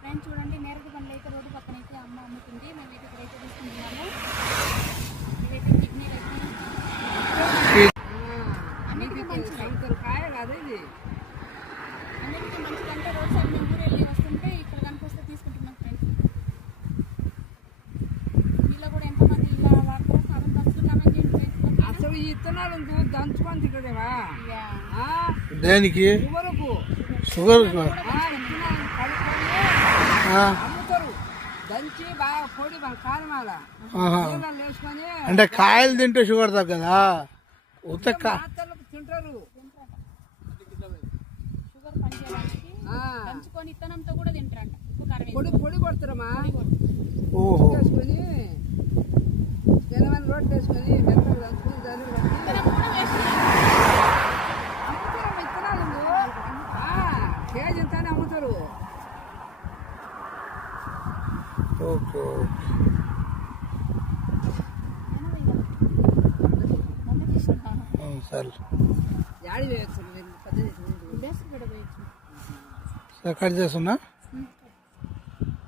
Friends చూడండి, నేరేడు పండ్లు అయితే రోడ్డు పక్కన అయితే అమ్మ అమ్ముతుంది. మేమైతే ఇక్కడైతే తీసుకుంటున్నాము. ఇవైతే కిడ్నీలు అయితే అన్నిటికీ మంచిది కాయ కాదు ఇది. అన్నిటికీ మంచిదంటే రోడ్ సైడ్ మేము ఊరు వెళ్ళి వస్తుంటే ఇక్కడ కనిపిస్తే తీసుకుంటున్నాం ఫ్రెండ్స్. మీలో కూడా ఎంతమంది ఇలా వాడతారో కామెంట్ బాక్స్లో కామెంట్ చేయండి ఫ్రెండ్స్. అసలు ఈ ఇత్తనాలు దంచుకొని తిక్కడేవా దేనికి? షుగర్ అమ్ముతారు దంచి బాగా పొడి కారమాల వేసుకొని. అంటే కాయలు తింటే షుగర్ తగ్గదా? తింటారు. షుగర్ పనిచేయడానికి దంచుకొని ఇత్తనంతో కూడా తింటారంట. పొడి పొడి కొడతారమ్మా. ఓహో, వేసుకొని జనమైన రోడ్డు వేసుకొని మెత్తలు దంచుకొని దాన్ని అమ్ముతారమ్మా. ఇత్తనాలు కేజీ ఇంతనే అమ్ముతారు. ఓకే సరే యాడి వేయచ్చు కట్ చేస్తున్నా.